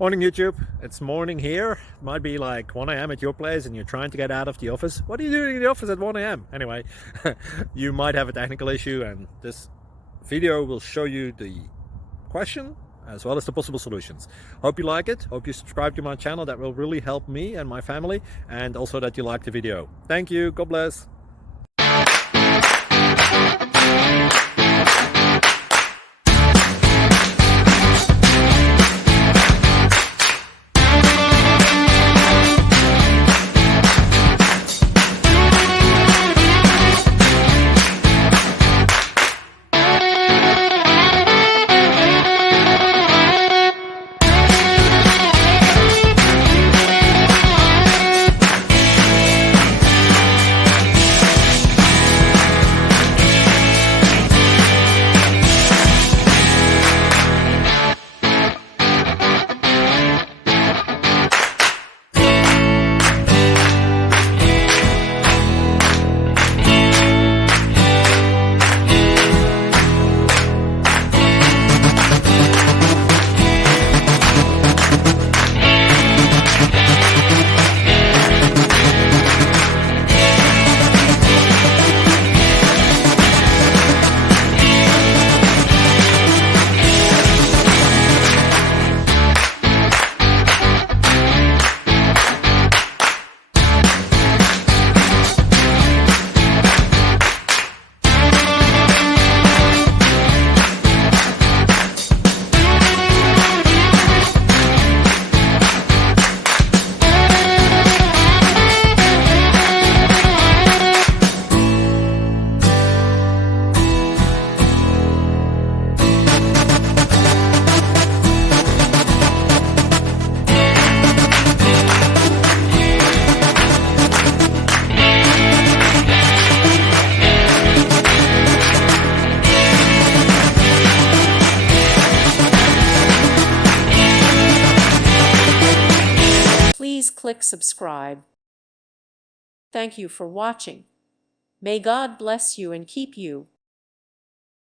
Morning YouTube, it's morning here. It might be like 1 a.m. at your place and you're trying to get out of the office. What are you doing in the office at 1 a.m.? Anyway, you might have a technical issue and this video will show you the question as well as the possible solutions. Hope you like it, hope you subscribe to my channel. That will really help me and my family, and also that you like the video. Thank you, God bless. Please click subscribe. Thank you for watching. May God bless you and keep you.